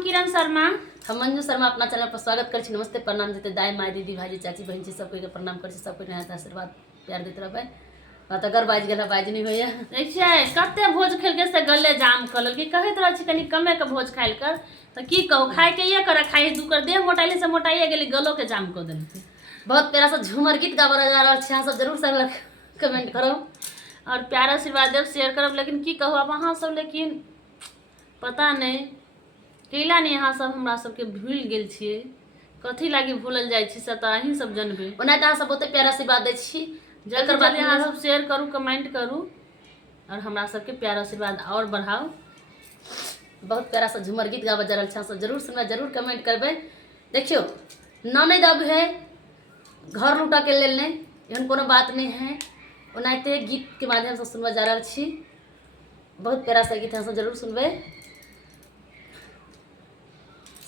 हम किरण शर्मा। हम मंजू शर्मा अपना चैनल पर स्वागत कर छी। नमस्ते प्रणाम देते दाई माई दीदी भाजी चाची बहन जी सबको प्रणाम कर छी। सबको नया आशीर्वाद प्यार देते रहबे। बात अगर बाज गेला बाज नहीं होया देखिए कते भोज खेल के से गले जाम कर कि कहत रह छी कनी कमे के भोज खाइल कर त की कहू खाए के ये कर खाई दू कर देह मोटाइले से मोटाइए गेली गलो के जाम कर देलके। बहुत प्यारा सा झूमर गीत गाबा जा रहल छी। सब जरूर से कमेंट करो और प्यार आशीर्वाद देव शेयर करब। लेकिन की कहू अब अहाँ सब लेकिन पता नहीं कैला नहीं अहाँ सब हमरा सबके भूल गेल छिए। कथी लागी भूलल जाय छी से त अहीं सब जानबे। ओना त सब बहुत प्यारा आशीर्वाद दै छी। जल्दी जल्दी अहाँ सब शेयर करू कमेंट करू और हमरा सबके प्यार आशीर्वाद और बढ़ाओ। बहुत प्यारा सा झूमर गीत गाबा जा रहल छी। सब जरूर सुनबे जरूर कमेंट करबे। देखियो ननद अब है घर लुटा के लेल नहीं एहन कोनो बात नहीं है। ओनाते गीत के माध्यम से सुनबा जा रहल छी। बहुत प्यारा सा गीत है सब जरूर सुनबे।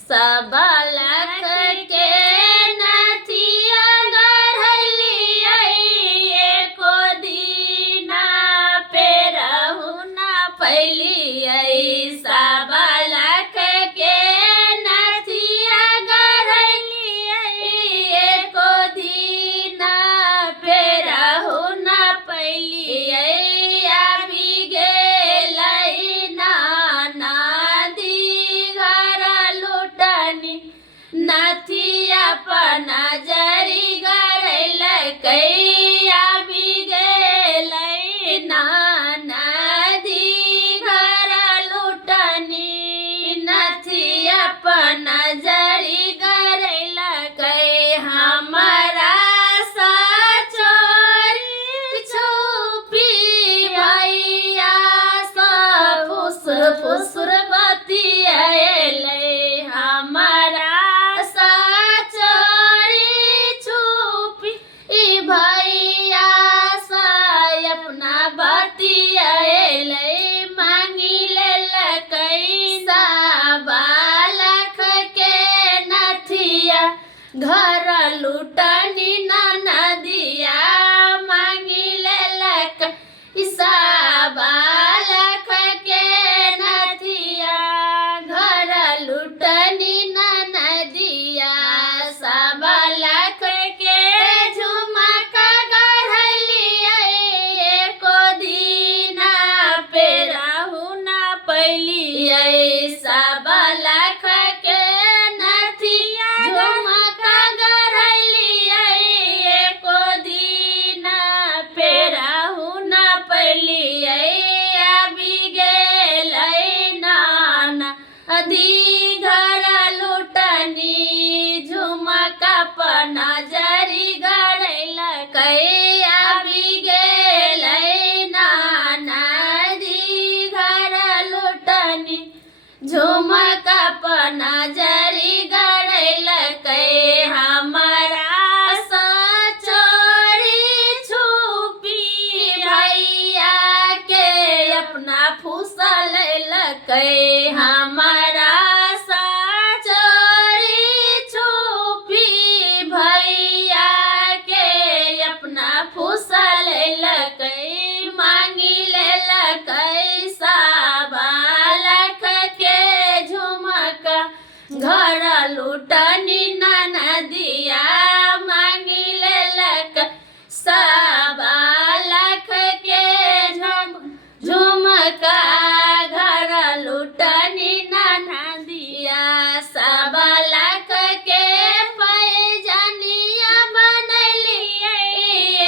सबा लाख के नथिया गढ़लिया एको दीना पे रहू ना पैलिया। सबा लाख के नथिया गढ़लिया एको दीना पे रहू ना पैलिया। अभी गेलै नाना दी घर लुटनी नथिया पना जरी गड़ल कैया भी गेलै नाना दी घर लुटनी नथिया पना जरी गड़ल कै। हमारा सा चोरी छुपी भैया सब फुस फुसुर बतियैले। हमारा सा चोरी छुपी भैया सा अपना बतियैले। मांगी लेलकै सबा लाख के नथिया घर लुटनी ननदिया। मांगी लेलकै सबा लाख के नथिया घर लुटनी ननदिया। सबा लाख के झुमका गढ़लिया एको दीना पे रहू ना पैलिया। सबा लाख के नथिया झुमका गढ़लिया एको दीना पे रहू ना पैलिया। अभी गेलै नाना दी घर लुटनी झुमका पना जरी गड़ल कै। अभी गेलै नाना दी घर लुटनी झुमका पना जरी गड़ल कै। हमारा सा चोरी छुपी भैया के अपना फुसल कै। हमारा सा चोरी छुपी भैया के अपना फुसल कै। मांगी लेलकै सबा लाख के झुमका घर लुटनी ननदिया। मांगी लेलकै सबा लाख के झुमका घर लुटनी ननदिया। सबा लाख के पैजनिया बनलिया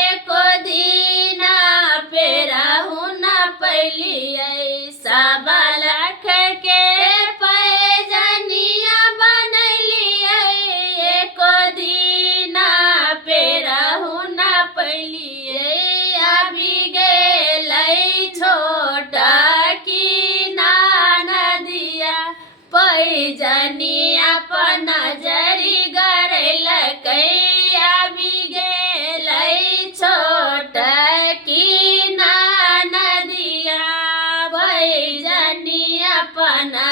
एको दीना पे रहू ना पैलिया। सबा लाख के पैजनिया बनलिया एको दीना पे रहू ना पैलिया। अभी गेलै छोटा की ननदिया पैजनिया पना जरी गड़ल कै। अभी गेलै छोटा की ननदिया पैजनिया पना